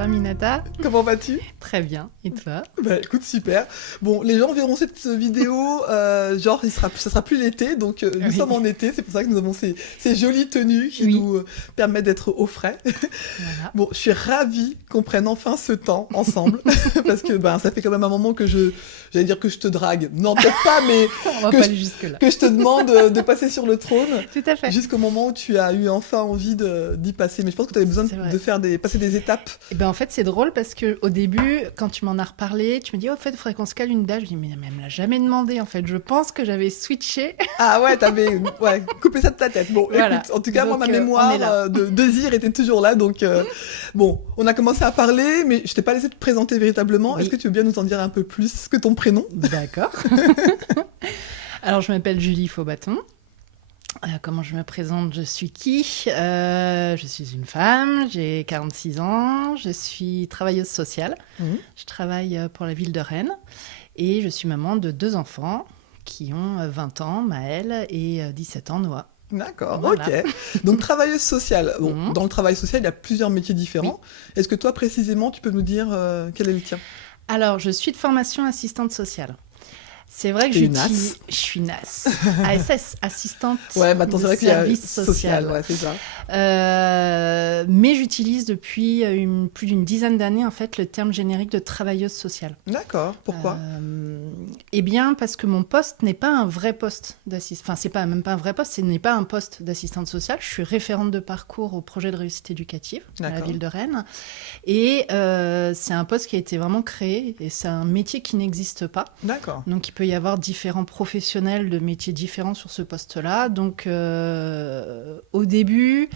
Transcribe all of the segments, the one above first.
Bonjour Aminata. Comment vas-tu? Très bien. Et toi? Bah écoute, super. Bon, les gens verront cette vidéo, ça sera plus l'été, donc nous Oui. sommes en été, c'est pour ça que nous avons ces jolies tenues qui Oui. nous permettent d'être au frais. Voilà. Bon, je suis ravie qu'on prenne enfin ce temps ensemble, parce que ça fait quand même un moment que j'allais dire que je te drague. Non, peut-être pas, mais On va que pas je- aller jusque-là. que je te demande de passer sur le trône. Tout à fait. Jusqu'au moment où tu as eu enfin envie d'y passer. Mais je pense que tu avais besoin C'est vrai. de faire passer des étapes. Et ben en fait, c'est drôle parce que au début, quand tu m'en as reparlé, tu me dis oh, en fait, il faudrait qu'on se cale une date. Je dis mais elle me l'a jamais demandé en fait. Je pense que j'avais switché. Ah ouais, t'avais coupé ça de ta tête. Bon, Voilà. écoute, en tout cas, moi, Donc, ma on est mémoire là. de désir était toujours là. Donc, bon, on a commencé à parler, mais je t'ai pas laissé te présenter véritablement. Oui. Est-ce que tu veux bien nous en dire un peu plus que ton prénom? D'accord. Alors, je m'appelle Julie Faubaton. Comment je me présente? Je suis qui? Je suis une femme, j'ai 46 ans, je suis travailleuse sociale. Mhm. Je travaille pour la ville de Rennes et je suis maman de 2 enfants qui ont 20 ans, Maëlle, et 17 ans, Noah. D'accord, Voilà. ok. Donc, travailleuse sociale. Bon, Mhm. dans le travail social, il y a plusieurs métiers différents. Est-ce que toi, précisément, tu peux nous dire quel est le tien? Alors, je suis de formation assistante sociale. C'est vrai que T'es une j'utilise... as. Je suis une as. ASS, assistante Ouais, maintenant, de c'est vrai qu'il y a service social. ouais, c'est ça. Mais j'utilise depuis plus d'une dizaine d'années en fait le terme générique de travailleuse sociale. D'accord, pourquoi? Eh bien parce que mon poste n'est pas un vrai poste d'assistante. Enfin, c'est pas même pas un vrai poste, ce n'est pas un poste d'assistante sociale. Je suis référente de parcours au projet de réussite éducative à la D'accord. ville de Rennes. Et c'est un poste qui a été vraiment créé et c'est un métier qui n'existe pas. D'accord. Donc il peut y avoir différents professionnels de métiers différents sur ce poste-là. Donc au début,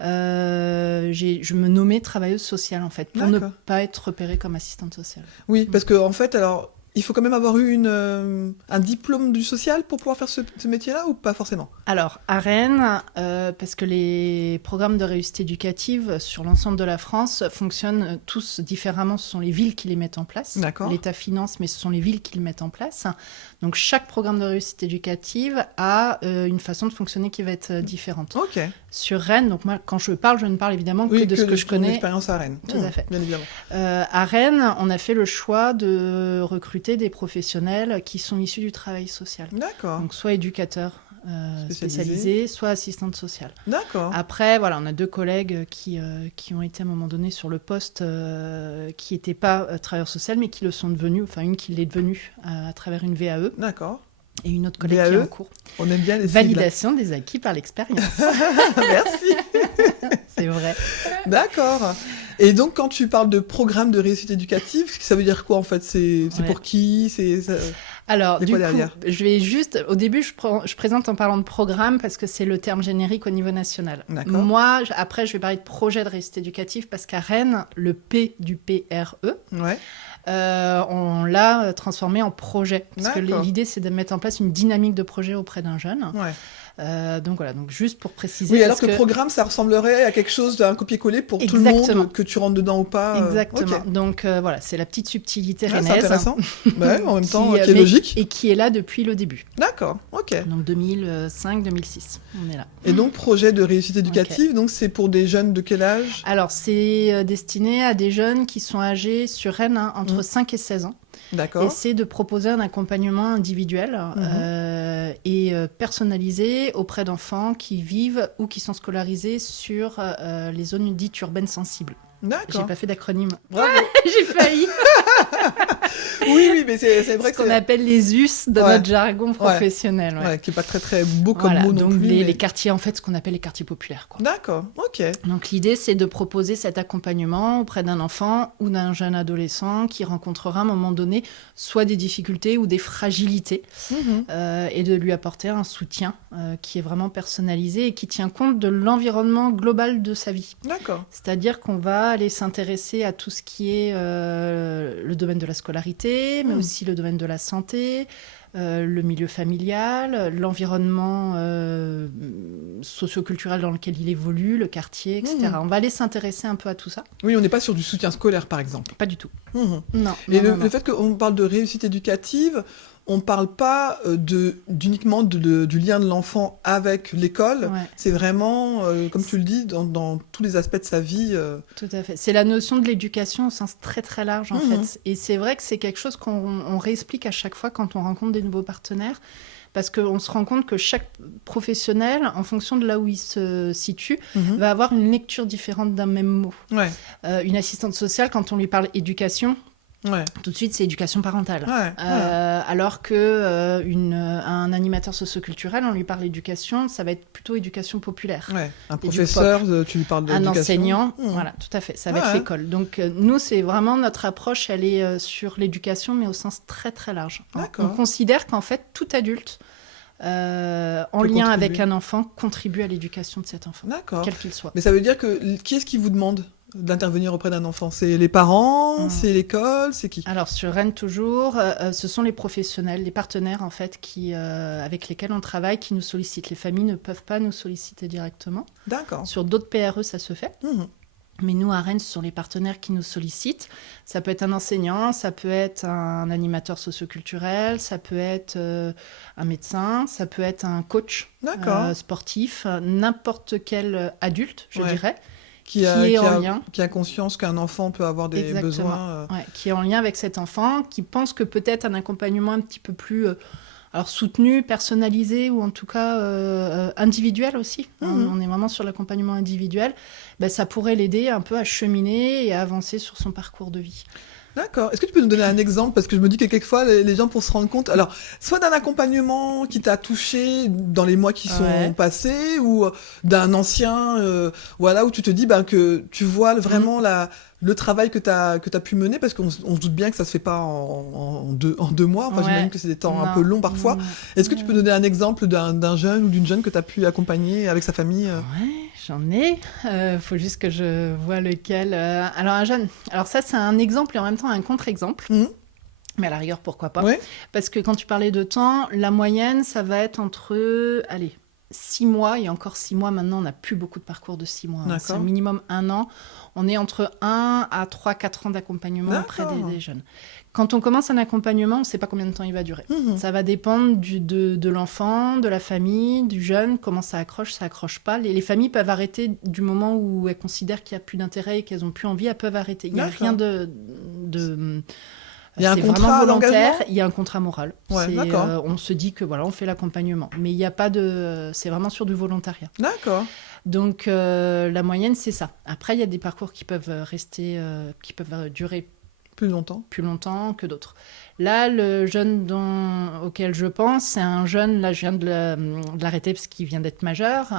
je me nommais travailleuse sociale en fait, pour ne D'accord. pas être repérée comme assistante sociale. Oui, parce que en fait, alors, il faut quand même avoir eu un diplôme du social pour pouvoir faire ce métier-là ou pas forcément? Alors, à Rennes, parce que les programmes de réussite éducative sur l'ensemble de la France fonctionnent tous différemment. Ce sont les villes qui les mettent en place. D'accord. L'État finance, mais ce sont les villes qui le mettent en place. Donc, chaque programme de réussite éducative a une façon de fonctionner qui va être différente. Ok. Sur Rennes, donc moi, quand je parle, je ne parle évidemment que Oui, de ce que je ton connais. expérience à Rennes. Tout à fait. Bien évidemment. À Rennes, on a fait le choix de recruter des professionnels qui sont issus du travail social. D'accord. Donc, soit éducateurs spécialisés, soit assistantes sociales. D'accord. Après, voilà, on a 2 collègues qui ont été à un moment donné sur le poste, qui n'étaient pas travailleurs sociaux, mais qui le sont devenus, enfin une qui l'est devenue à travers une VAE, D'accord. et une autre collègue qui est VAE? en cours. On aime bien les sigles. Validation des acquis par l'expérience. Merci. C'est vrai. D'accord. Et donc, quand tu parles de programme de réussite éducative, ça veut dire quoi en fait? C'est Ouais. pour qui? Alors, Il y a du quoi coup, derrière? je vais juste, au début, je présente en parlant de programme parce que c'est le terme générique au niveau national. D'accord. Moi, après, je vais parler de projet de réussite éducative parce qu'à Rennes, le P du PRE, Ouais. on l'a transformé en projet. Parce que D'accord. l'idée, c'est de mettre en place une dynamique de projet auprès d'un jeune. Ouais. Donc voilà, donc juste pour préciser. Oui, alors parce que programme, ça ressemblerait à quelque chose d'un copier-coller pour tout le Exactement. monde, que tu rentres dedans ou pas. Exactement. Ok. Donc voilà, c'est la petite subtilité Ah, rennaise. c'est intéressant. Ouais, en même temps, qui est mais- logique. Et qui est là depuis le début. D'accord. Ok. Donc 2005-2006, on est là. Et donc, projet de réussite éducative, donc c'est pour des jeunes de quel âge? Alors, c'est destiné à des jeunes qui sont âgés sur Rennes entre 5 et 16 ans. Et D'accord. c'est de proposer un accompagnement individuel et personnalisé auprès d'enfants qui vivent ou qui sont scolarisés sur les zones dites urbaines sensibles. J'ai D'accord. pas fait d'acronyme. Bravo. J'ai failli. Oui, mais c'est vrai Ce que qu'on c'est... appelle les US de Ouais. notre jargon professionnel. Ouais. Ouais, qui est pas très très beau comme Voilà, mot non donc plus. les mais- quartiers, en fait, ce qu'on appelle les quartiers populaires, quoi. D'accord, ok. Donc l'idée, c'est de proposer cet accompagnement auprès d'un enfant ou d'un jeune adolescent qui rencontrera à un moment donné soit des difficultés ou des fragilités Mhm. et de lui apporter un soutien qui est vraiment personnalisé et qui tient compte de l'environnement global de sa vie. D'accord. C'est-à-dire qu'on va aller s'intéresser à tout ce qui est le domaine de la scolarité, mais aussi le domaine de la santé, le milieu familial, l'environnement socio-culturel dans lequel il évolue, le quartier, etc. On va aller s'intéresser un peu à tout ça. Oui, on n'est pas sur du soutien scolaire, par exemple. Pas du tout. Non. Et le fait qu'on parle de réussite éducative, on ne parle pas uniquement du lien de l'enfant avec l'école. Ouais. C'est vraiment, comme tu le dis, dans tous les aspects de sa vie. Tout à fait. C'est la notion de l'éducation au sens très très large, en fait. Et c'est vrai que c'est quelque chose qu'on réexplique à chaque fois quand on rencontre des nouveaux partenaires. Parce qu'on se rend compte que chaque professionnel, en fonction de là où il se situe, va avoir une lecture différente d'un même mot. Ouais. Une assistante sociale, quand on lui parle éducation, tout de suite, c'est éducation parentale. Alors qu'un animateur socioculturel, on lui parle éducation, ça va être plutôt éducation populaire. Un professeur, tu lui parles d'éducation. Un enseignant, voilà, tout à fait, ça va être l'école. Donc nous, c'est vraiment notre approche, elle est sur l'éducation, mais au sens très très large. On considère qu'en fait, tout adulte, en lien avec un enfant, contribue à l'éducation de cet enfant, quel qu'il soit. Mais ça veut dire que, qui est-ce qui vous demande d'intervenir auprès d'un enfant? C'est les parents, c'est l'école, c'est qui? Alors sur Rennes toujours, ce sont les professionnels, les partenaires en fait avec lesquels on travaille, qui nous sollicitent. Les familles ne peuvent pas nous solliciter directement. D'accord. Sur d'autres PRE, ça se fait. Mais nous, à Rennes, ce sont les partenaires qui nous sollicitent. Ça peut être un enseignant, ça peut être un animateur socioculturel, ça peut être un médecin, ça peut être un coach sportif, n'importe quel adulte, je dirais. Qui a conscience qu'un enfant peut avoir des besoins. Qui est en lien avec cet enfant, qui pense que peut-être un accompagnement un petit peu plus soutenu, personnalisé, ou en tout cas individuel aussi. On est vraiment sur l'accompagnement individuel. Ça pourrait l'aider un peu à cheminer et à avancer sur son parcours de vie. D'accord. Est-ce que tu peux nous donner un exemple? Parce que je me dis que quelquefois, les gens, pour se rendre compte, alors, soit d'un accompagnement qui t'a touché dans les mois qui sont passés, ou d'un ancien, où tu te dis que tu vois vraiment le travail que t'as pu mener, parce qu'on se doute bien que ça se fait pas en 2 mois. Enfin, j'imagine que c'est des temps un peu longs parfois. Est-ce que tu peux donner un exemple d'un jeune ou d'une jeune que t'as pu accompagner avec sa famille? J'en ai. Faut juste que je vois lequel. Alors, un jeune. Alors, ça, c'est un exemple et en même temps un contre-exemple. Mais à la rigueur, pourquoi pas? Parce que quand tu parlais de temps, la moyenne, ça va être entre 6 mois. Et encore 6 mois, maintenant, on n'a plus beaucoup de parcours de 6 mois. C'est un minimum 1 an. On est entre 1 à 3-4 ans d'accompagnement auprès des jeunes. Quand on commence un accompagnement, on ne sait pas combien de temps il va durer. Ça va dépendre de l'enfant, de la famille, du jeune, comment ça accroche pas. Les familles peuvent arrêter du moment où elles considèrent qu'il n'y a plus d'intérêt et qu'elles n'ont plus envie, elles peuvent arrêter. Il n'y a rien de il y a un c'est contrat vraiment volontaire, il y a un contrat moral. D'accord. On se dit que on fait l'accompagnement. Mais il n'y a pas c'est vraiment sur du volontariat. D'accord. Donc la moyenne, c'est ça. Après, il y a des parcours qui peuvent durer plus longtemps que d'autres. Là, le jeune auquel je pense, c'est un jeune, là je viens de l'arrêter parce qu'il vient d'être majeur,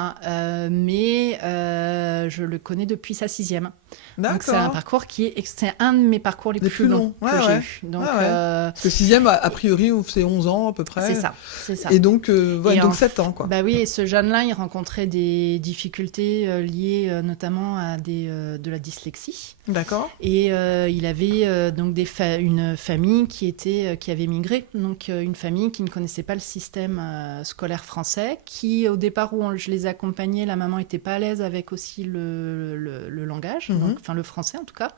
mais je le connais depuis sa 6e. D'accord. Donc c'est un parcours c'est un de mes parcours les plus longs que j'ai eu. Donc, Parce que 6e, a priori, c'est 11 ans à peu près. C'est ça. Et donc, donc 7 ans, quoi. Bah oui, et ce jeune-là, il rencontrait des difficultés liées notamment à de la dyslexie. D'accord. Et il avait donc une famille qui avait migré, donc une famille qui ne connaissait pas le système scolaire français, qui au départ où je les accompagnais, la maman n'était pas à l'aise avec aussi le langage, enfin le français en tout cas.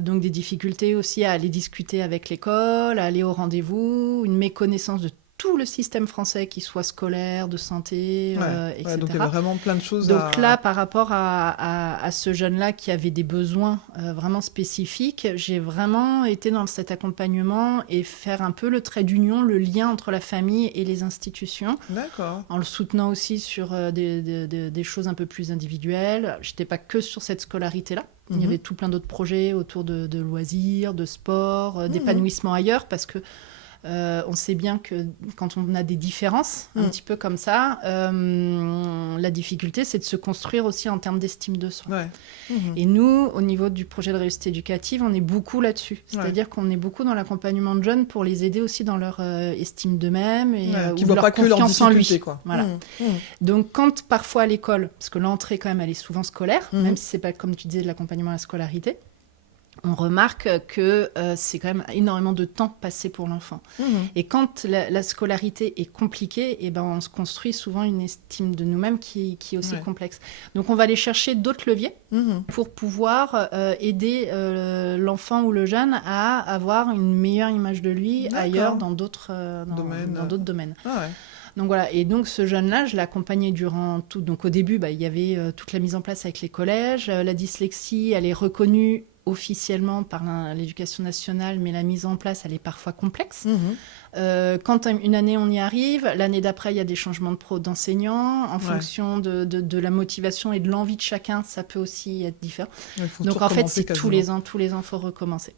Donc des difficultés aussi à aller discuter avec l'école, à aller au rendez-vous, une méconnaissance de tout le système français, qu'il soit scolaire, de santé, etc. Donc il y avait vraiment plein de choses Donc là, par rapport à ce jeune-là qui avait des besoins vraiment spécifiques, j'ai vraiment été dans cet accompagnement et faire un peu le trait d'union, le lien entre la famille et les institutions. D'accord. En le soutenant aussi sur des choses un peu plus individuelles. Je n'étais pas que sur cette scolarité-là. Il y avait tout plein d'autres projets autour de loisirs, de sport, d'épanouissement ailleurs, parce que on sait bien que quand on a des différences, un petit peu comme ça, la difficulté, c'est de se construire aussi en termes d'estime de soi. Et nous, au niveau du projet de réussite éducative, on est beaucoup là-dessus. C'est-à-dire qu'on est beaucoup dans l'accompagnement de jeunes pour les aider aussi dans leur estime d'eux-mêmes et qui voient leur pas que leur confiance en lui. difficulté, quoi. Voilà. Donc, quand parfois à l'école, parce que l'entrée, quand même, elle est souvent scolaire, même si c'est pas, comme tu disais, de l'accompagnement à la scolarité, on remarque que c'est quand même énormément de temps passé pour l'enfant. Et quand la scolarité est compliquée, eh ben, on se construit souvent une estime de nous-mêmes qui est aussi complexe. Donc on va aller chercher d'autres leviers pour pouvoir aider l'enfant ou le jeune à avoir une meilleure image de lui ailleurs dans d'autres domaines. Ah ouais. Donc voilà, et donc ce jeune-là, je l'ai accompagné durant tout. Donc au début, il y avait toute la mise en place avec les collèges. La dyslexie, elle est reconnue officiellement par l'éducation nationale, mais la mise en place, elle est parfois complexe. Quand une année, on y arrive, l'année d'après, il y a des changements d'enseignants. En fonction de la motivation et de l'envie de chacun, ça peut aussi être différent. Donc en fait, c'est tous les ans, il faut recommencer.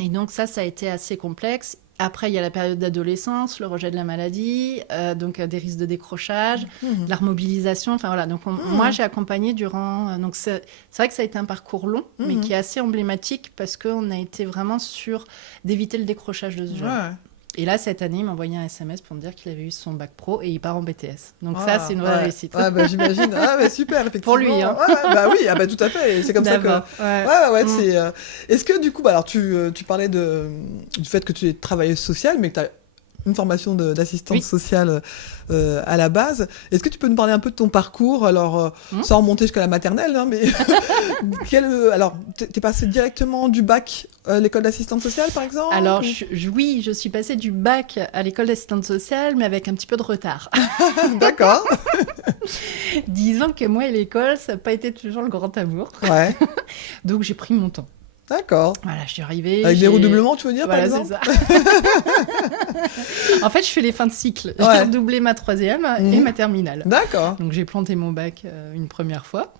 Et donc ça a été assez complexe. Après, il y a la période d'adolescence, le rejet de la maladie, donc des risques de décrochage, de la remobilisation. Enfin voilà. Donc moi, j'ai accompagné durant. Donc c'est vrai que ça a été un parcours long, mais qui est assez emblématique parce qu'on a été vraiment sûr d'éviter le décrochage de ce jeune. Et là, cette année, il m'a envoyé un SMS pour me dire qu'il avait eu son bac pro et il part en BTS. Donc ça, c'est une vraie réussite. J'imagine. super, effectivement. Pour lui, hein. Oui, tout à fait. C'est comme ça que... c'est... Est-ce que, du coup, alors, tu parlais du fait que tu es travailleuse sociale, mais que tu as une formation d'assistante sociale à la base. Est-ce que tu peux nous parler un peu de ton parcours, alors sans remonter jusqu'à la maternelle, hein, mais alors t'es passée directement du bac à l'école d'assistante sociale, par exemple? Alors oui, je suis passée du bac à l'école d'assistante sociale, mais avec un petit peu de retard. D'accord. Disons que moi et l'école, ça n'a pas été toujours le grand amour. Ouais. Donc j'ai pris mon temps. D'accord. Voilà, je suis arrivée. Avec des redoublements, tu veux dire, voilà, par exemple? C'est ça. En fait, je fais les fins de cycle. J'ai redoublé ma 3e et ma terminale. D'accord. Donc, j'ai planté mon bac une première fois.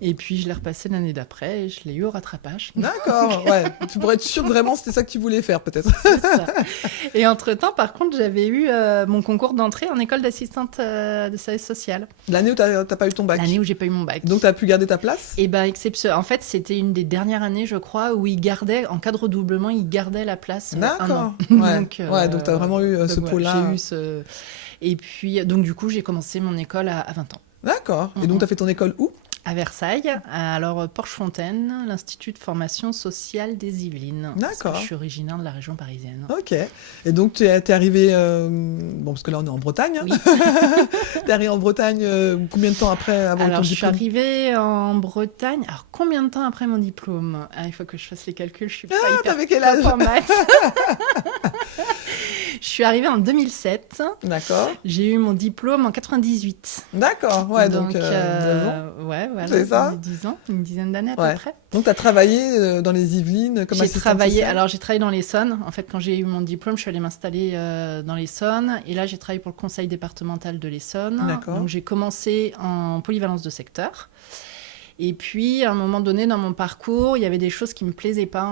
Et puis, je l'ai repassé l'année d'après et je l'ai eu au rattrapage. D'accord, Tu pourrais être sûre que vraiment c'était ça que tu voulais faire, peut-être. C'est ça. Et entre-temps, par contre, j'avais eu mon concours d'entrée en école d'assistante de service social. L'année où t'as pas eu ton bac? L'année où j'ai pas eu mon bac. Donc, t'as pu garder ta place? Et exceptionnel. En fait, c'était une des dernières années, je crois, où il gardait, en cas de redoublement, il gardait la place. D'accord. Donc t'as vraiment eu ce pôle-là. J'ai eu ce... Et puis, donc du coup, j'ai commencé mon école à 20 ans. D'accord. Et donc, t'as fait ton école où? À Versailles, alors Porchefontaine, l'Institut de formation sociale des Yvelines. D'accord. Parce que je suis originaire de la région parisienne. Ok. Et donc, t'es arrivée... parce que là, on est en Bretagne. Oui. T'es arrivée en Bretagne combien de temps après avoir ton diplôme? Alors, je suis arrivée en Bretagne... Alors, combien de temps après mon diplôme? Il faut que je fasse les calculs, je suis pas hyper t'avais quel âge en maths. Je suis arrivée en 2007. D'accord. J'ai eu mon diplôme en 98. D'accord, donc 9 ans. Ouais, voilà. C'est ça? 10 ans, une dizaine d'années à peu près. Donc, tu as travaillé dans les Yvelines comme assistante sociale? Alors, j'ai travaillé dans l'Essonne. En fait, quand j'ai eu mon diplôme, je suis allée m'installer dans l'Essonne. Et là, j'ai travaillé pour le conseil départemental de l'Essonne. D'accord. Donc, j'ai commencé en polyvalence de secteur. Et puis, à un moment donné, dans mon parcours, il y avait des choses qui ne me plaisaient pas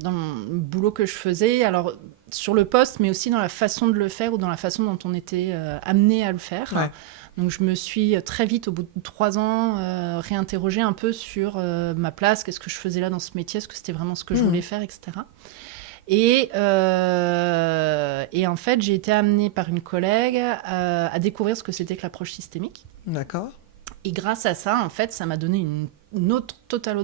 dans le boulot que je faisais. Alors, sur le poste, mais aussi dans la façon de le faire ou dans la façon dont on était amené à le faire. Ouais. Donc, je me suis très vite, au bout de 3 ans, réinterrogée un peu sur ma place, qu'est-ce que je faisais là dans ce métier, est-ce que c'était vraiment ce que je voulais faire, etc. Et en fait, j'ai été amenée par une collègue à découvrir ce que c'était que l'approche systémique. D'accord. Et grâce à ça, en fait, ça m'a donné une autre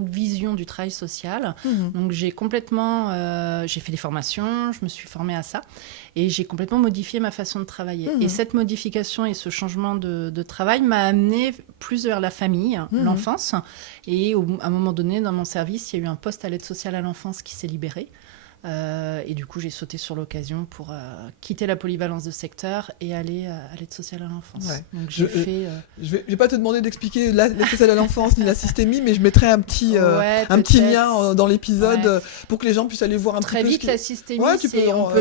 vision du travail social. Donc, j'ai complètement... j'ai fait des formations, je me suis formée à ça. Et j'ai complètement modifié ma façon de travailler. Et cette modification et ce changement de travail m'a amenée plus vers la famille, l'enfance. Et à un moment donné, dans mon service, il y a eu un poste à l'aide sociale à l'enfance qui s'est libéré. Et du coup, j'ai sauté sur l'occasion pour quitter la polyvalence de secteur et aller à l'aide sociale à l'enfance. Ouais. Donc, j'ai fait... Je vais pas te demander d'expliquer l'aide sociale à l'enfance ni la systémie, mais je mettrai un petit lien dans l'épisode pour que les gens puissent aller voir un très petit peu. Très vite, la systémie,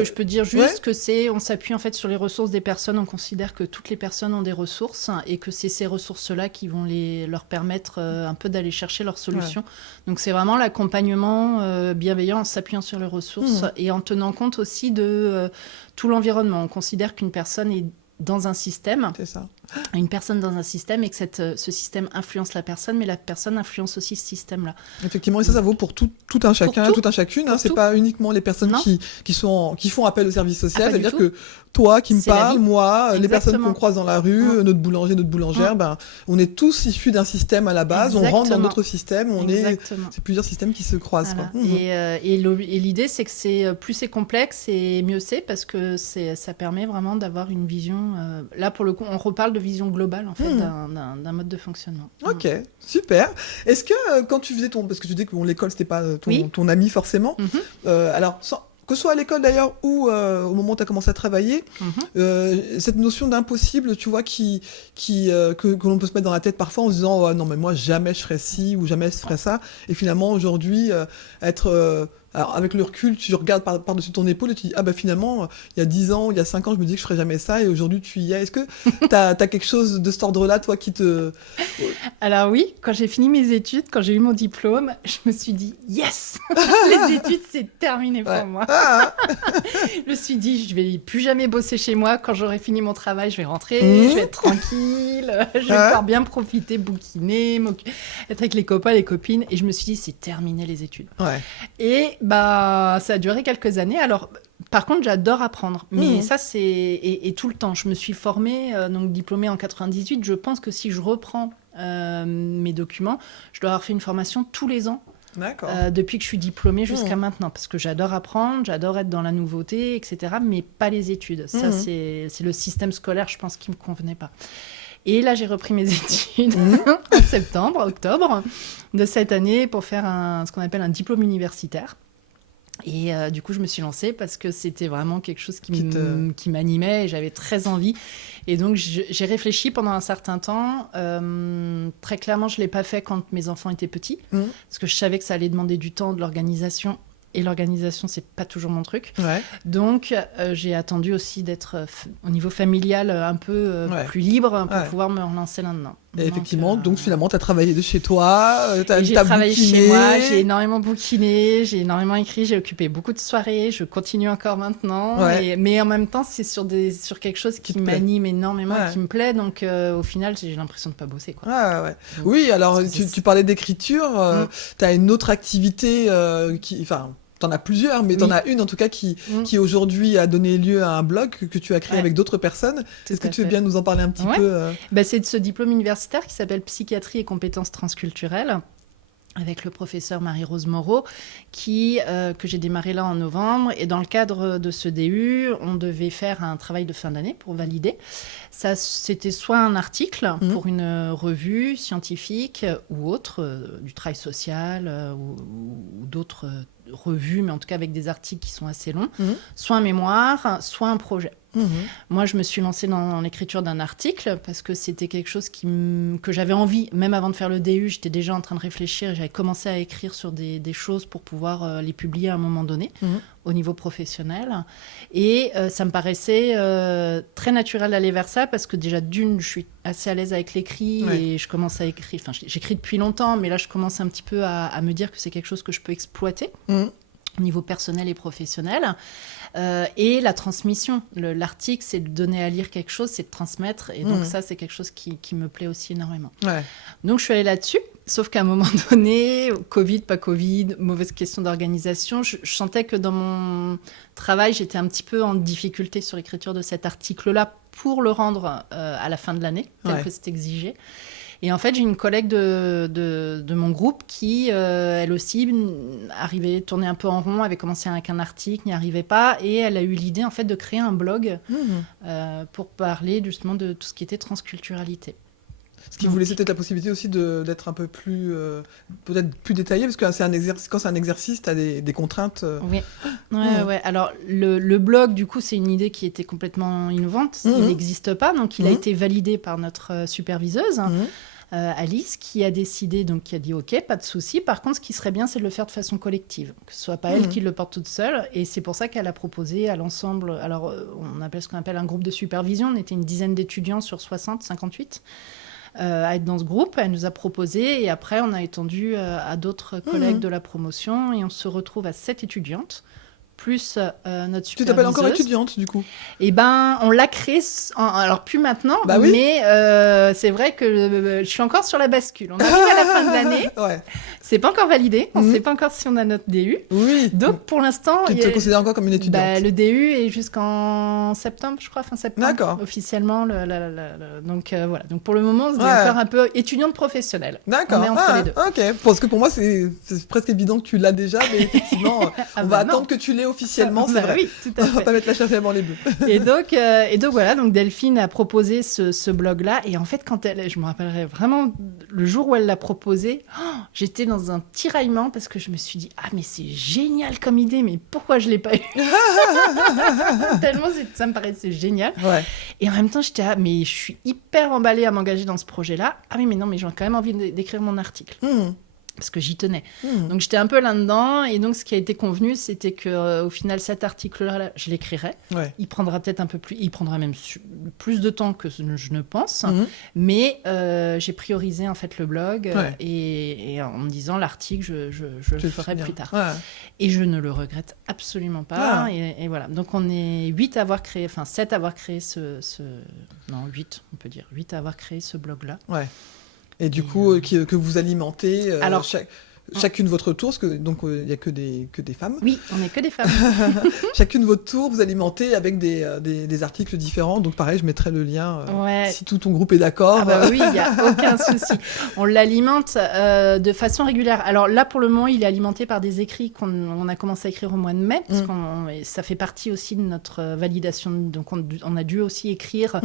je peux dire juste que on s'appuie en fait sur les ressources des personnes. On considère que toutes les personnes ont des ressources et que c'est ces ressources-là qui vont leur permettre un peu d'aller chercher leurs solutions. Ouais. Donc, c'est vraiment l'accompagnement bienveillant en s'appuyant sur les ressources. Et en tenant compte aussi de tout l'environnement. On considère qu'une personne est dans un système. C'est ça. Une personne dans un système et que ce système influence la personne, mais la personne influence aussi ce système-là. Effectivement, et ça vaut pour tout un chacun, toute un chacune. C'est pas uniquement les personnes qui font appel au service social. C'est-à-dire que toi qui me C'est la parles, vie. moi, les personnes Exactement. qu'on croise dans la rue, notre boulanger, notre boulangère, on est tous issus d'un système à la base, on rentre dans d'autres systèmes, c'est plusieurs systèmes qui se croisent. Voilà. Quoi. Et l'idée, c'est que plus c'est complexe et mieux c'est, parce que ça permet vraiment d'avoir une vision. Là, pour le coup, on reparle de vision globale en fait d'un mode de fonctionnement. Ok, super. Est-ce que quand tu faisais parce que tu dis que l'école c'était pas ton ami forcément. Alors que ce soit à l'école d'ailleurs ou au moment où tu as commencé à travailler, cette notion d'impossible, tu vois, que l'on peut se mettre dans la tête parfois en se disant oh, non mais moi jamais je ferais ci ou jamais je ferais ça, et finalement aujourd'hui alors avec le recul, tu regardes par-dessus ton épaule et tu dis ah bah finalement il y a 10 ans, il y a 5 ans je me dis que je ferais jamais ça et aujourd'hui tu y es. Est-ce que t'as quelque chose de cet ordre-là toi qui te... Alors oui, quand j'ai fini mes études, quand j'ai eu mon diplôme, je me suis dit yes, les études c'est terminé pour moi. Je me suis dit je vais plus jamais bosser chez moi, quand j'aurai fini mon travail je vais rentrer, je vais être tranquille, je vais pouvoir bien profiter, bouquiner, être avec les copains, les copines, et je me suis dit c'est terminé les études. Et ça a duré quelques années. Alors, par contre, j'adore apprendre. Mais ça, c'est... Et tout le temps. Je me suis formée, donc diplômée en 98. Je pense que si je reprends mes documents, je dois avoir fait une formation tous les ans. Depuis que je suis diplômée jusqu'à maintenant. Parce que j'adore apprendre, j'adore être dans la nouveauté, etc. Mais pas les études. Ça, c'est le système scolaire, je pense, qui ne me convenait pas. Et là, j'ai repris mes études en octobre de cette année pour faire ce qu'on appelle un diplôme universitaire. Et du coup, je me suis lancée parce que c'était vraiment quelque chose qui m'animait et j'avais très envie. Et donc, j'ai réfléchi pendant un certain temps. Très clairement, je ne l'ai pas fait quand mes enfants étaient petits parce que je savais que ça allait demander du temps, de l'organisation. Et l'organisation, c'est pas toujours mon truc. Donc, j'ai attendu aussi d'être au niveau familial un peu plus libre pour pouvoir me relancer là-dedans. Et effectivement, donc finalement, tu as travaillé de chez toi, j'ai travaillé chez moi, j'ai énormément bouquiné, j'ai énormément écrit, j'ai occupé beaucoup de soirées, je continue encore maintenant. Mais en même temps, c'est sur quelque chose qui m'anime énormément, qui me plaît. Donc, au final, j'ai l'impression de pas bosser. Quoi. Donc, oui, alors tu parlais d'écriture, tu as une autre activité t'en as plusieurs, mais t'en as une en tout cas qui aujourd'hui a donné lieu à un blog que tu as créé avec d'autres personnes. Est-ce que tu veux bien nous en parler un petit peu C'est de ce diplôme universitaire qui s'appelle Psychiatrie et compétences transculturelles, avec le professeur Marie-Rose Moreau, que j'ai démarré là en novembre. Et dans le cadre de ce DU, on devait faire un travail de fin d'année pour valider. Ça, c'était soit un article pour une revue scientifique ou autre, du travail social ou d'autres revues, mais en tout cas avec des articles qui sont assez longs, soit un mémoire, soit un projet. Moi, je me suis lancée dans l'écriture d'un article parce que c'était quelque chose que j'avais envie, même avant de faire le DU, j'étais déjà en train de réfléchir et j'avais commencé à écrire sur des choses pour pouvoir les publier à un moment donné au niveau professionnel. Et ça me paraissait très naturel d'aller vers ça parce que déjà d'une, je suis assez à l'aise avec l'écrit et je commence à écrire. Enfin, j'écris depuis longtemps, mais là, je commence un petit peu à me dire que c'est quelque chose que je peux exploiter au niveau personnel et professionnel. Et la transmission. L'article, c'est de donner à lire quelque chose, c'est de transmettre. Et donc ça, c'est quelque chose qui me plaît aussi énormément. Donc je suis allée là-dessus. Sauf qu'à un moment donné, Covid, pas Covid, mauvaise question d'organisation, je sentais que dans mon travail, j'étais un petit peu en difficulté sur l'écriture de cet article-là pour le rendre à la fin de l'année, tel que c'est exigé. Et en fait, j'ai une collègue de mon groupe qui, elle aussi, tournait un peu en rond, avait commencé avec un article, n'y arrivait pas, et elle a eu l'idée en fait de créer un blog pour parler justement de tout ce qui était transculturalité. Ce qui vous laissait peut-être la possibilité aussi d'être un peu plus, peut-être plus détaillé, parce que quand c'est un exercice, tu as des contraintes. Oui. Ouais. Alors, le blog, du coup, c'est une idée qui était complètement innovante. Il n'existe pas, donc il a été validé par notre superviseuse, Alice, qui a décidé, donc qui a dit OK, pas de souci. Par contre, ce qui serait bien, c'est de le faire de façon collective, que ce soit pas elle qui le porte toute seule. Et c'est pour ça qu'elle a proposé à l'ensemble. Alors, on appelle ce qu'on appelle un groupe de supervision. On était une dizaine d'étudiants sur 58. À être dans ce groupe, elle nous a proposé et après on a étendu à d'autres collègues de la promotion et on se retrouve à 7 étudiantes plus notre superviseuse. Tu t'appelles encore étudiante, du coup? Eh ben, on l'a créé, alors plus maintenant, oui. mais c'est vrai que je suis encore sur la bascule. On arrive à la fin de l'année, ouais. C'est pas encore validé, on ne sait pas encore si on a notre DU. Oui. Donc pour l'instant... Tu te considères encore comme une étudiante? Le DU est jusqu'en septembre, je crois, fin septembre. D'accord. Officiellement. Donc voilà, donc pour le moment, on se dit encore un peu étudiante professionnelle. D'accord. On est entre les deux. Ok, parce que pour moi, c'est presque évident que tu l'as déjà, mais effectivement, on va attendre que tu l'aies officiellement, c'est vrai. Oui, tout à fait. On va pas mettre la charrue avant les bœufs. Et donc voilà, donc Delphine a proposé ce blog-là, et en fait, je me rappellerai vraiment le jour où elle l'a proposé, j'étais dans un tiraillement parce que je me suis dit, mais c'est génial comme idée, mais pourquoi je l'ai pas eu? Tellement ça me paraissait génial. Ouais. Et en même temps, j'étais mais je suis hyper emballée à m'engager dans ce projet-là. Ah oui, mais non, mais j'ai quand même envie d'écrire mon article. Parce que j'y tenais. Donc j'étais un peu là-dedans, et donc ce qui a été convenu, c'était que au final cet article-là, je l'écrirai. Ouais. Il prendra peut-être un peu plus, il prendra même plus de temps que je ne pense, mais j'ai priorisé en fait le blog et en me disant l'article, je le ferai plus tard. Ouais. Et je ne le regrette absolument pas. Et voilà. Donc on est 7 à avoir créé non 8, on peut dire 8 à avoir créé ce blog-là. Ouais. Et du coup, que vous alimentez alors, chacune votre tour, parce que donc il n'y a que des femmes. Oui, on n'est que des femmes. Chacune votre tour, vous alimentez avec des articles différents. Donc pareil, je mettrai le lien si tout ton groupe est d'accord. Oui, il n'y a aucun souci. On l'alimente de façon régulière. Alors là, pour le moment, il est alimenté par des écrits qu'on a commencé à écrire au mois de mai, parce que ça fait partie aussi de notre validation. Donc on a dû aussi écrire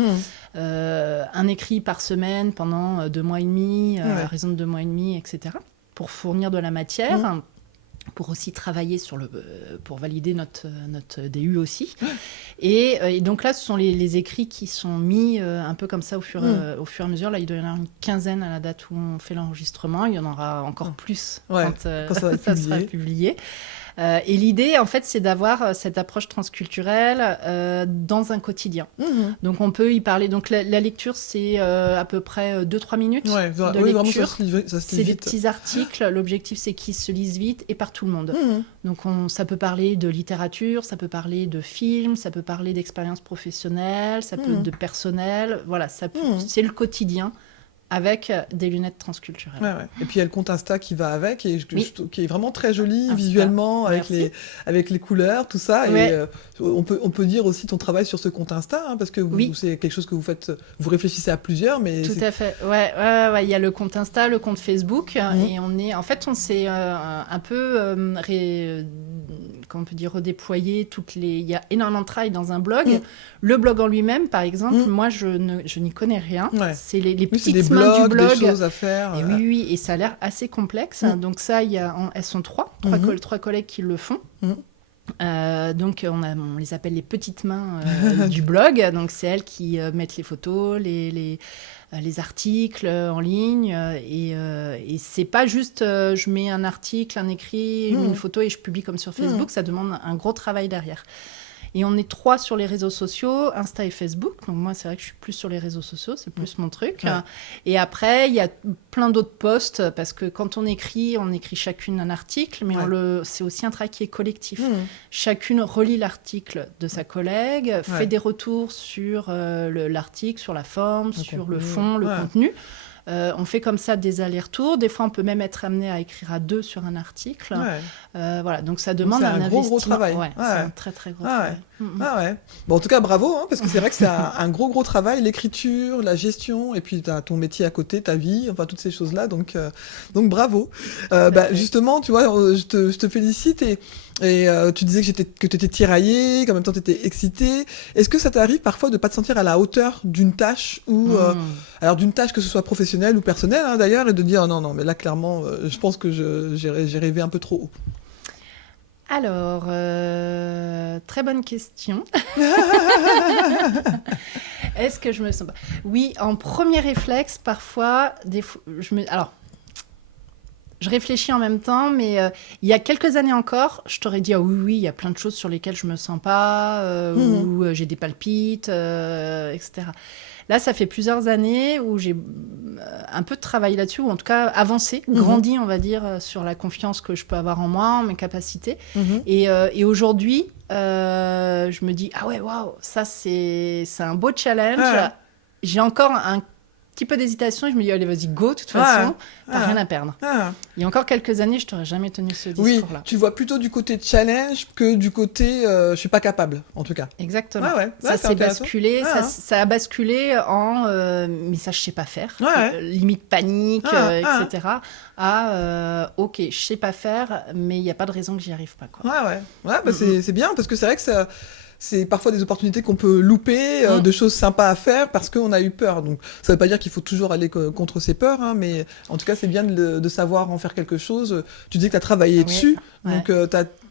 un écrit par semaine pendant 2 mois et demi, à raison de 2 mois et demi, etc., pour fournir de la matière, pour aussi travailler pour valider notre DU aussi. Et donc là, ce sont les écrits qui sont mis un peu comme ça au fur et à mesure. Là, il doit y en avoir une quinzaine à la date où on fait l'enregistrement. Il y en aura encore plus quand ça sera publié. Et l'idée, en fait, c'est d'avoir cette approche transculturelle dans un quotidien. Donc, on peut y parler. Donc, la lecture, c'est à peu près 2-3 minutes de lecture. Vraiment, ça se c'est lit des vite. petits articles. L'objectif, c'est qu'ils se lisent vite et par tout le monde. Donc, ça peut parler de littérature, ça peut parler de films, ça peut parler d'expériences professionnelles, ça peut de personnel. Voilà, c'est le quotidien, avec des lunettes transculturelles. Ouais. Et puis il y a le compte Insta qui va avec, qui est vraiment très joli Insta, visuellement, avec les couleurs, tout ça. Ouais. Et on peut dire aussi ton travail sur ce compte Insta, parce que c'est quelque chose que vous faites, vous réfléchissez à plusieurs, mais... Tout à fait. Ouais. Il y a le compte Insta, le compte Facebook, et on s'est un peu comment on peut dire, redéployer il y a énormément de travail dans un blog. Le blog en lui-même, par exemple, moi, je n'y connais rien. C'est les petites mains du blog. Des choses à faire. Et oui, et ça a l'air assez complexe. Donc ça, elles sont trois collègues qui le font. Donc on les appelle les petites mains du blog. Donc c'est elles qui mettent les photos, les articles en ligne, et c'est pas juste je mets un article, un écrit, une photo et je publie comme sur Facebook. Ça demande un gros travail derrière. Et on est 3 sur les réseaux sociaux, Insta et Facebook. Donc moi, c'est vrai que je suis plus sur les réseaux sociaux, c'est plus mon truc. Ouais. Et après, il y a plein d'autres posts, parce que quand on écrit chacune un article, mais c'est aussi un travail qui est collectif. Chacune relit l'article de sa collègue, fait des retours sur l'article, sur la forme, sur le fond, le contenu. On fait comme ça des allers-retours. Des fois, on peut même être amené à écrire à 2 sur un article. Voilà, donc ça demande un investissement. Gros travail. C'est un très, très gros travail. Bon, en tout cas, bravo, parce que c'est vrai que c'est un gros travail, l'écriture, la gestion, et puis tu as ton métier à côté, ta vie, enfin toutes ces choses-là. Donc bravo. Justement, tu vois, je te félicite, et tu disais que tu étais tiraillée, qu'en même temps tu étais excitée. Est-ce que ça t'arrive parfois de pas te sentir à la hauteur d'une tâche, alors d'une tâche que ce soit professionnelle ou personnelle, d'ailleurs, et de dire non, mais là clairement, je pense que j'ai rêvé un peu trop haut. Alors, très bonne question. Est-ce que je me sens pas... Oui, en premier réflexe, parfois, je réfléchis en même temps, mais il y a quelques années encore, je t'aurais dit oui, il y a plein de choses sur lesquelles je me sens pas, ou j'ai des palpites, etc. Là, ça fait plusieurs années où j'ai un peu travaillé là-dessus, ou en tout cas avancé, grandi, on va dire, sur la confiance que je peux avoir en moi, en mes capacités. Et aujourd'hui, je me dis, ah ouais, waouh, ça c'est un beau challenge. J'ai encore un petit peu d'hésitation et je me dis, allez, vas-y, go, de toute façon, t'as rien à perdre. Il y a encore quelques années, je t'aurais jamais tenu ce discours-là. Tu vois plutôt du côté challenge que du côté je suis pas capable, en tout en Exactement. Ça s'est basculé, ça a basculé en mais ça, je sais pas faire, limite panique, etc. Ok, je sais pas faire, mais il n'y a pas de raison que j'y arrive pas, quoi. C'est bien parce que c'est vrai que ça. C'est parfois des opportunités qu'on peut louper, de choses sympas à faire parce qu'on a eu peur. Donc, ça ne veut pas dire qu'il faut toujours aller contre ses peurs, hein, mais en tout cas, c'est bien de savoir en faire quelque chose. Tu dis que tu as travaillé dessus, donc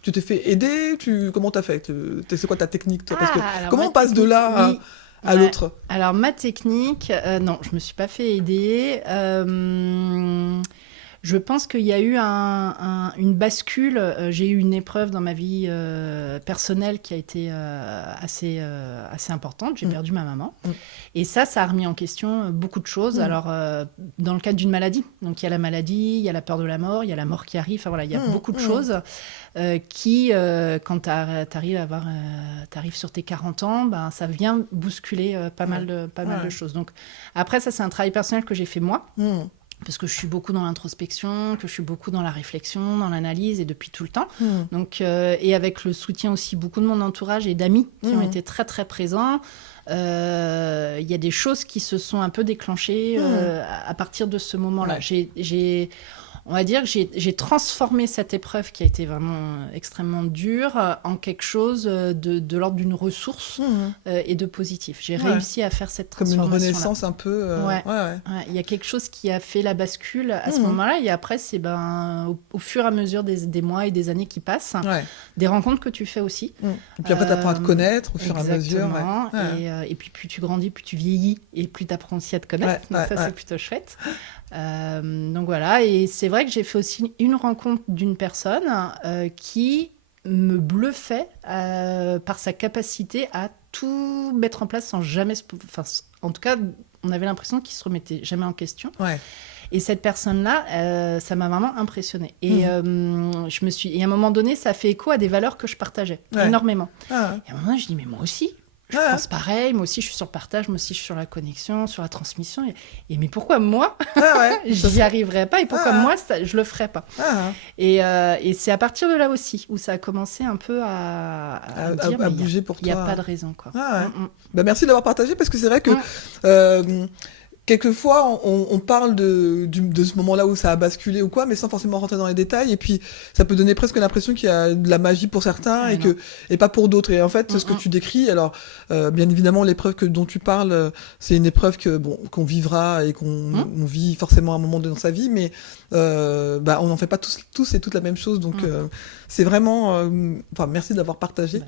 tu t'es fait aider. Comment tu as fait c'est quoi ta technique, toi, parce que, comment on passe de là à l'autre? Alors, ma technique, non, je ne me suis pas fait aider. Je pense qu'il y a eu une bascule. J'ai eu une épreuve dans ma vie personnelle qui a été assez importante. J'ai perdu ma maman. Et ça a remis en question beaucoup de choses. Alors, dans le cadre d'une maladie. Donc, il y a la maladie, il y a la peur de la mort, il y a la mort qui arrive. Enfin, voilà, il y a beaucoup de choses qui, quand t'arrives sur tes 40 ans, ben, ça vient bousculer pas mal de choses. Donc, après, ça, c'est un travail personnel que j'ai fait moi. Parce que je suis beaucoup dans l'introspection, que je suis beaucoup dans la réflexion, dans l'analyse, et depuis tout le temps. Donc, et avec le soutien aussi beaucoup de mon entourage et d'amis qui ont été très, très présents. Il y a des choses qui se sont un peu déclenchées à partir de ce moment-là. On va dire que j'ai transformé cette épreuve qui a été vraiment extrêmement dure en quelque chose de l'ordre d'une ressource et de positif. J'ai réussi à faire cette transformation. Comme une renaissance un peu. Il y a quelque chose qui a fait la bascule à ce moment-là. Et après, c'est au fur et à mesure des mois et des années qui passent, des rencontres que tu fais aussi. Et puis après, tu apprends à te connaître au fur et à mesure. Et puis plus tu grandis, plus tu vieillis et plus tu apprends aussi à te connaître. Donc ça, c'est plutôt chouette. Donc voilà, et c'est vrai que j'ai fait aussi une rencontre d'une personne qui me bluffait par sa capacité à tout mettre en place sans jamais en tout cas, on avait l'impression qu'il se remettait jamais en question. Et cette personne-là, ça m'a vraiment impressionnée. Et et à un moment donné, ça fait écho à des valeurs que je partageais énormément. Et à un moment, je dis, mais moi aussi, je pense pareil, moi aussi je suis sur le partage, moi aussi je suis sur la connexion, sur la transmission. Et mais pourquoi moi, j'y arriverais pas, et pourquoi moi, je le ferais pas? Et c'est à partir de là aussi où ça a commencé un peu à bouger pour toi. Il n'y a pas de raison, quoi. Merci d'avoir partagé, parce que c'est vrai que quelquefois, on parle de ce moment-là où ça a basculé ou quoi, mais sans forcément rentrer dans les détails. Et puis, ça peut donner presque l'impression qu'il y a de la magie pour certains et pas pour d'autres. Et en fait, ce que tu décris, alors, bien évidemment, l'épreuve dont tu parles, c'est une épreuve qu'on vivra et qu'on vit forcément à un moment dans sa vie, mais on n'en fait pas tous et toutes la même chose. Donc, c'est vraiment... merci d'avoir partagé.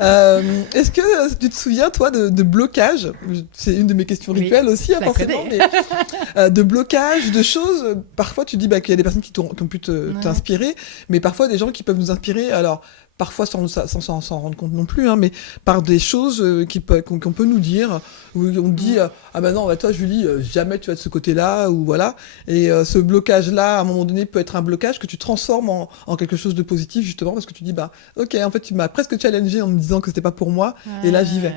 Est-ce que tu te souviens, toi, de blocage? C'est une de mes questions rituelles aussi, forcément. Mais, de blocage, de choses. Parfois, tu dis qu'il y a des personnes qui ont pu t'inspirer, mais parfois des gens qui peuvent nous inspirer. Alors, parfois sans s'en rendre compte non plus, mais par des choses qu'on peut nous dire, où on dit ah ben non, toi Julie, jamais tu vas de ce côté-là, ou voilà. Et ce blocage-là, à un moment donné, peut être un blocage que tu transformes en quelque chose de positif, justement, parce que tu dis ok, en fait, tu m'as presque challengé en me disant que c'était pas pour moi, et là j'y vais.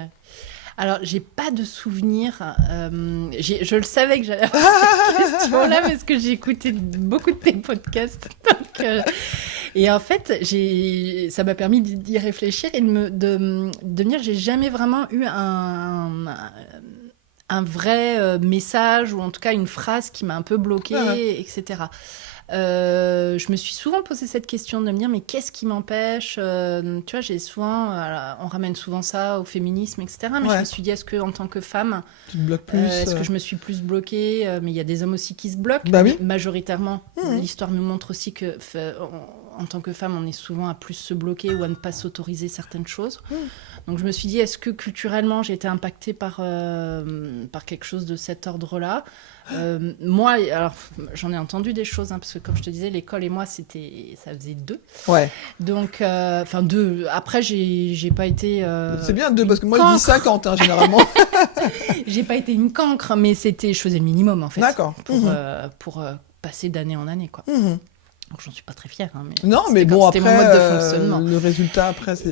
Alors, j'ai pas de souvenir. Je le savais que j'allais avoir cette question-là parce que j'ai écouté beaucoup de tes podcasts. Et en fait, ça m'a permis d'y réfléchir et de me dire, j'ai jamais vraiment eu un vrai message, ou en tout cas une phrase qui m'a un peu bloquée, etc. Je me suis souvent posé cette question de me dire, mais qu'est-ce qui m'empêche? Tu vois, on ramène souvent ça au féminisme, etc. Mais je me suis dit, est-ce que en tant que femme, tu te bloques plus, est-ce que je me suis plus bloquée? Mais il y a des hommes aussi qui se bloquent. Majoritairement. L'histoire nous montre aussi que en tant que femme, on est souvent à plus se bloquer ou à ne pas s'autoriser certaines choses. Donc je me suis dit, est-ce que culturellement j'ai été impactée par quelque chose de cet ordre-là? Moi, alors j'en ai entendu des choses, parce que comme je te disais, l'école et moi, ça faisait 2. Ouais. Donc, 2. Après, j'ai pas été. C'est bien 2 parce que moi je dis 50 généralement. J'ai pas été une cancre, mais je faisais le minimum en fait. D'accord. Pour passer d'année en année, quoi. Donc, j'en suis pas très fière. Mais non, mais bon, après, mon mode de fonctionnement. Le résultat, après, c'est...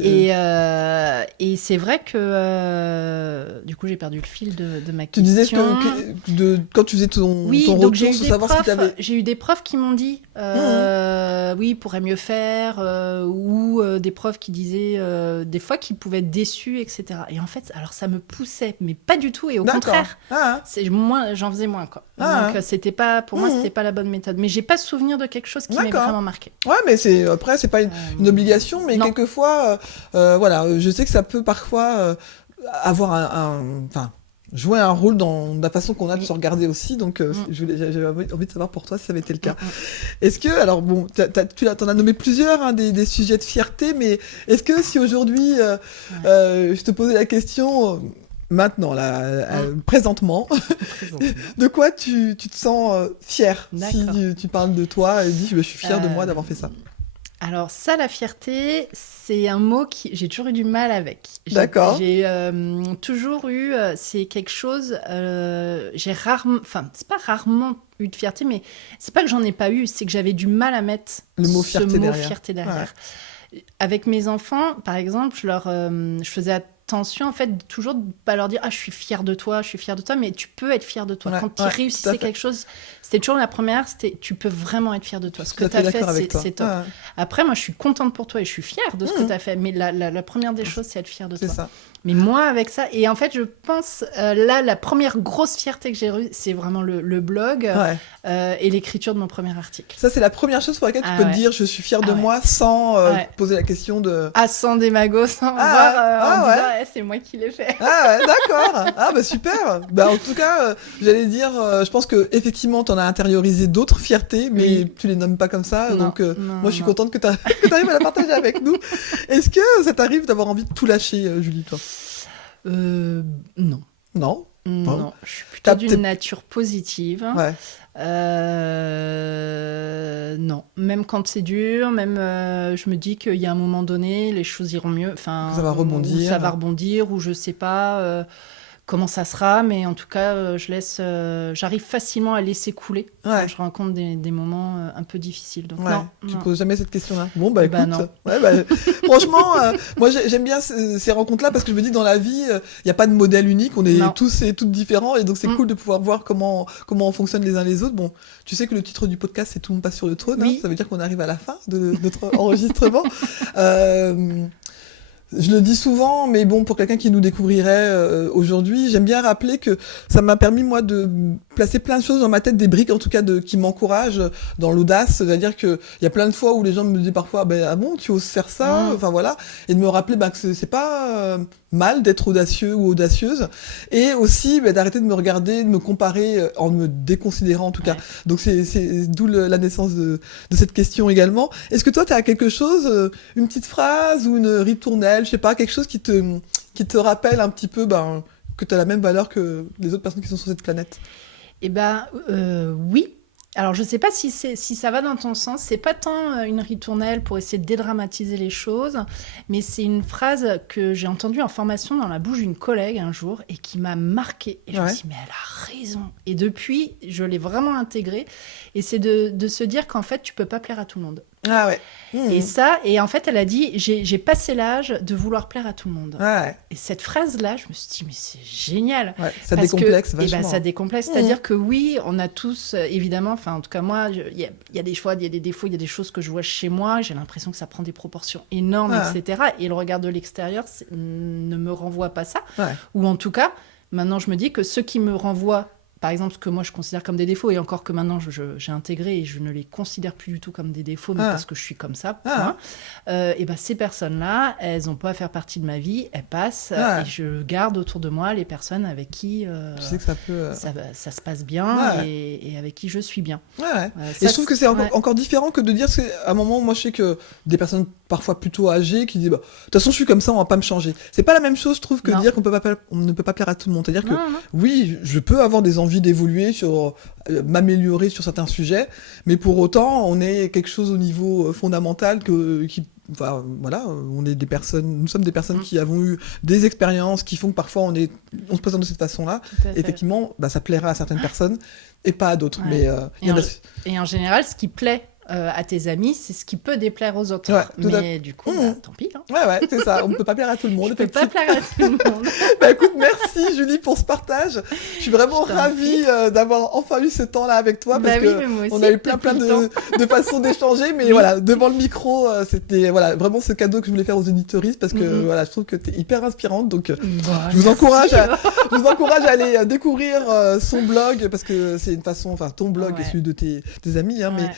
Et c'est vrai que, du coup, j'ai perdu le fil de ma question. Tu disais que quand tu faisais ton retour, sans savoir ce que tu avais... J'ai eu des profs qui m'ont dit, oui, pourrait mieux faire, ou des profs qui disaient, des fois, qu'ils pouvaient être déçus, etc. Et en fait, alors, ça me poussait, mais pas du tout, et au contraire, j'en faisais moins, quoi. Donc, c'était pas, pour moi, c'était pas la bonne méthode. Mais j'ai pas souvenir de quelque chose qui m'ait vraiment marqué. Ouais, mais après, c'est pas une obligation, mais quelquefois, voilà, je sais que ça peut parfois avoir jouer un rôle dans la façon qu'on a de se regarder aussi, donc j'avais envie de savoir pour toi si ça avait été le cas. Est-ce que, alors bon, t'en as nommé plusieurs, des sujets de fierté, mais est-ce que si aujourd'hui, je te posais la question... Maintenant, présentement, de quoi tu te sens fière si tu parles de toi et dis je suis fière de moi d'avoir fait ça? Alors ça, la fierté, c'est un mot que j'ai toujours eu du mal avec. D'accord. J'ai toujours eu, c'est quelque chose, j'ai rarement, c'est pas rarement eu de fierté, mais c'est pas que j'en ai pas eu, c'est que j'avais du mal à mettre le mot fierté derrière. Ouais. Avec mes enfants, par exemple, je faisais attention, en fait, toujours de pas leur dire « Ah, je suis fière de toi, mais tu peux être fière de toi. Quand tu réussissais quelque chose, c'était toujours la première, tu peux vraiment être fière de toi. Ce que tu as fait, c'est top. Ouais. Après, moi, je suis contente pour toi et je suis fière de ce que tu as fait, mais la première des choses, c'est être fière de toi. Ça. Mais moi, avec ça, et en fait, je pense, là, la première grosse fierté que j'ai eue, c'est vraiment le blog et l'écriture de mon premier article. Ça, c'est la première chose pour laquelle tu peux te dire « Je suis fière de moi » sans poser la question de... Ah, sans démago, sans voir, en disant « c'est moi qui l'ai fait ». Ah ouais, d'accord. Ah bah super. Bah en tout cas, j'allais dire, je pense que effectivement, t'en as intériorisé d'autres fiertés, mais tu les nommes pas comme ça. Donc moi, je suis contente que t'arrives à la partager avec nous. Est-ce que ça t'arrive d'avoir envie de tout lâcher, Julie, toi? Non. Non. Non, je suis plutôt d'une nature positive. Ouais. Non, même quand c'est dur, même je me dis qu'il y a un moment donné, les choses iront mieux. Enfin, ça va rebondir. Ça va rebondir, ou je sais pas comment ça sera, mais en tout cas, j'arrive facilement à laisser couler quand je rencontre des moments un peu difficiles. Donc non. Tu poses jamais cette question-là. Bon bah écoute, franchement, moi j'aime bien ces rencontres-là parce que je me dis que dans la vie, il n'y a pas de modèle unique, on est tous et toutes différents, et donc c'est cool de pouvoir voir comment on fonctionne les uns les autres. Bon, tu sais que le titre du podcast c'est Tout le monde passe sur le trône, ça veut dire qu'on arrive à la fin de notre enregistrement. Je le dis souvent, mais bon, pour quelqu'un qui nous découvrirait aujourd'hui, j'aime bien rappeler que ça m'a permis, moi, de placer plein de choses dans ma tête, des briques, en tout cas, qui m'encouragent dans l'audace. C'est-à-dire qu'il y a plein de fois où les gens me disent parfois, ah bon, tu oses faire ça? Enfin, voilà. Et de me rappeler que c'est pas mal d'être audacieux ou audacieuse. Et aussi, d'arrêter de me regarder, de me comparer en me déconsidérant, en tout cas. Donc, c'est d'où la naissance de cette question également. Est-ce que toi, tu as quelque chose, une petite phrase ou une ritournelle, je sais pas, quelque chose qui te rappelle un petit peu que tu as la même valeur que les autres personnes qui sont sur cette planète? Eh ben, oui. Alors, je sais pas si ça va dans ton sens. C'est pas tant une ritournelle pour essayer de dédramatiser les choses, mais c'est une phrase que j'ai entendue en formation dans la bouche d'une collègue un jour et qui m'a marquée. Et je me suis dit, mais elle a raison. Et depuis, je l'ai vraiment intégrée. Et c'est de se dire qu'en fait, tu peux pas plaire à tout le monde. Ah ouais. Et en fait, elle a dit, j'ai passé l'âge de vouloir plaire à tout le monde. Ouais. Et cette phrase-là, je me suis dit, mais c'est génial. Ouais, ça décomplexe vachement. Ça décomplexe, c'est-à-dire que oui, on a tous, évidemment, enfin, en tout cas, moi, il y a des fois, il y a des défauts, il y a des choses que je vois chez moi, j'ai l'impression que ça prend des proportions énormes, etc. Et le regard de l'extérieur ne me renvoie pas ça. Ouais. Ou en tout cas, maintenant, je me dis que ceux qui me renvoient par exemple, ce que moi je considère comme des défauts, et encore que maintenant j'ai intégré et je ne les considère plus du tout comme des défauts, mais parce que je suis comme ça, point. Et ben ces personnes-là, elles n'ont pas à faire partie de ma vie, elles passent, et je garde autour de moi les personnes avec qui je sais que ça peut... ça se passe bien et avec qui je suis bien. Et je trouve que c'est encore différent que de dire qu'à un moment, moi je sais que des personnes parfois plutôt âgées qui disent de toute façon je suis comme ça, on va pas me changer. C'est pas la même chose, je trouve, que de dire qu'on ne peut pas plaire à tout le monde. C'est-à-dire que oui, je peux avoir des envies d'évoluer, m'améliorer sur certains sujets, mais pour autant on est quelque chose au niveau fondamental enfin, voilà, nous sommes des personnes qui avons eu des expériences qui font que parfois on se présente de cette façon-là. Effectivement, ça plaira à certaines personnes et pas à d'autres. Mais et en général, ce qui plaît à tes amis, c'est ce qui peut déplaire aux autres. Mais du coup, tant pis. Hein. Ouais, c'est ça. On ne peut pas plaire à tout le monde. Je peux pas plaire à tout le monde. Écoute, merci Julie pour ce partage. Je suis vraiment ravie d'avoir enfin eu ce temps-là avec toi parce qu'on a eu plein de façons d'échanger. Mais voilà, devant le micro, c'était vraiment ce cadeau que je voulais faire aux auditeuristes parce que je trouve que tu es hyper inspirante. Donc, je vous encourage à aller découvrir son blog parce que c'est une façon, enfin ton blog et celui de tes amis, hein, mais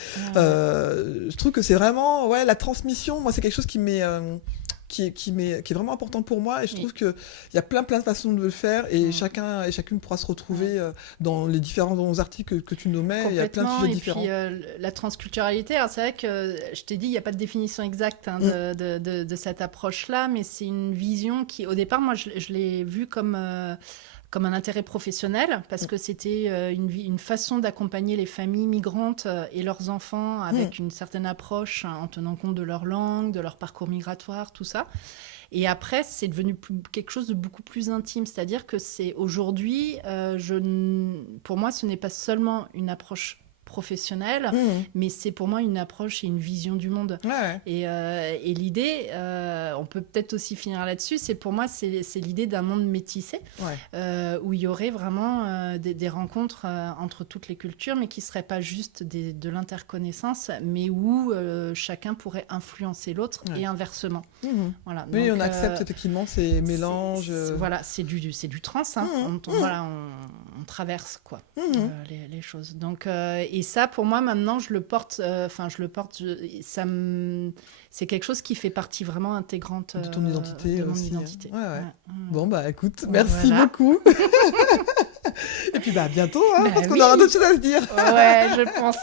je trouve que c'est vraiment la transmission. Moi, c'est quelque chose qui est vraiment important pour moi et je trouve qu'il y a plein de façons de le faire et chacun et chacune pourra se retrouver dans les différents articles que tu nommais. Il y a plein de sujets différents. Et puis la transculturalité, alors c'est vrai que je t'ai dit, il n'y a pas de définition exacte de cette approche-là, mais c'est une vision qui, au départ, moi, je l'ai vue comme un intérêt professionnel, parce que c'était une façon d'accompagner les familles migrantes et leurs enfants avec une certaine approche en tenant compte de leur langue, de leur parcours migratoire, tout ça. Et après, c'est devenu quelque chose de beaucoup plus intime, c'est-à-dire que c'est aujourd'hui, pour moi, ce n'est pas seulement une approche professionnelle, mais c'est pour moi une approche et une vision du monde. Et l'idée, on peut peut-être aussi finir là-dessus, pour moi, c'est l'idée d'un monde métissé, où il y aurait vraiment des rencontres entre toutes les cultures, mais qui ne seraient pas juste de l'interconnaissance, mais où chacun pourrait influencer l'autre et inversement. Voilà, oui, donc, on accepte effectivement ces mélanges. Voilà, c'est du trans, hein. On traverse quoi, les choses. Donc, et ça, pour moi, maintenant, c'est quelque chose qui fait partie vraiment intégrante de ton identité. De mon aussi, identité. Bon, écoute, merci beaucoup. Et puis, à bientôt, parce qu'on aura d'autres choses à se dire. Ouais, je pense.